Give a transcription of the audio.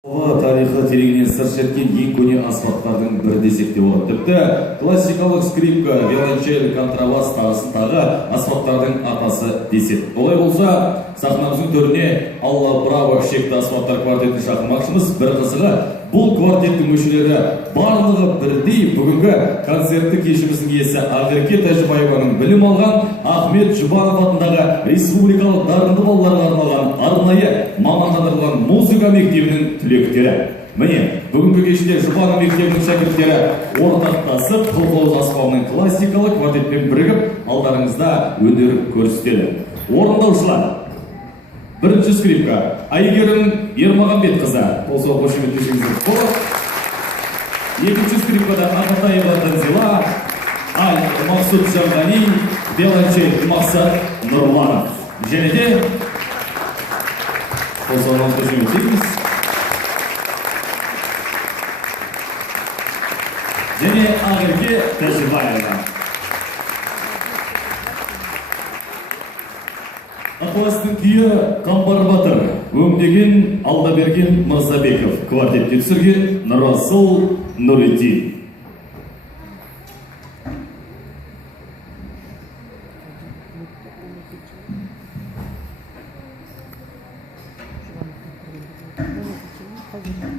Тарихы тереңнен сыр шерткен ең көне аспаптардың бірі десек те болады. Тіпті классикалық скрипка, виолончель, контрабас тағы аспаптардың атасы десек. Олай болса, сахнамыздың төріне Алла Браво шекті аспаптар квартетін шақырмақшымыз. Бір қызығы, бұл квартеттің мүшелері барлығы бірдей бүгінгі концертті кешіміздің иесі Ақерке Тәжібаеваның білім алған Ахмет Жұбанов атындағы республикалық дарынды балаларға арналған арнайы мамандандырылған музыка мектебінің түлектері. Міне, бүгінгі кеште Жұбанов мектебінің шәкірттері ортақтасып, қылқауыз аспабының классикалық квартетпен бірігіп, алдарыңызда өнер көрсетеді. Орындаушылар: бірінші скрипка Айгерім Ермағамбетқызы, болса қошеметтесеңіздер болады. Екінші скрипкада Ақатаева Танзила, Мақсұт Жанғали, виолончель Мақсат Нұрланов. Және де болса қошеметтесеңіз. Және Ақерке Тәжібаева. Ықыластың күйі Қамбар Батыр, өңдеген Алдаберген Мырзабеков, квартетке түсірген Нұрасыл Нұриддин. Thank you.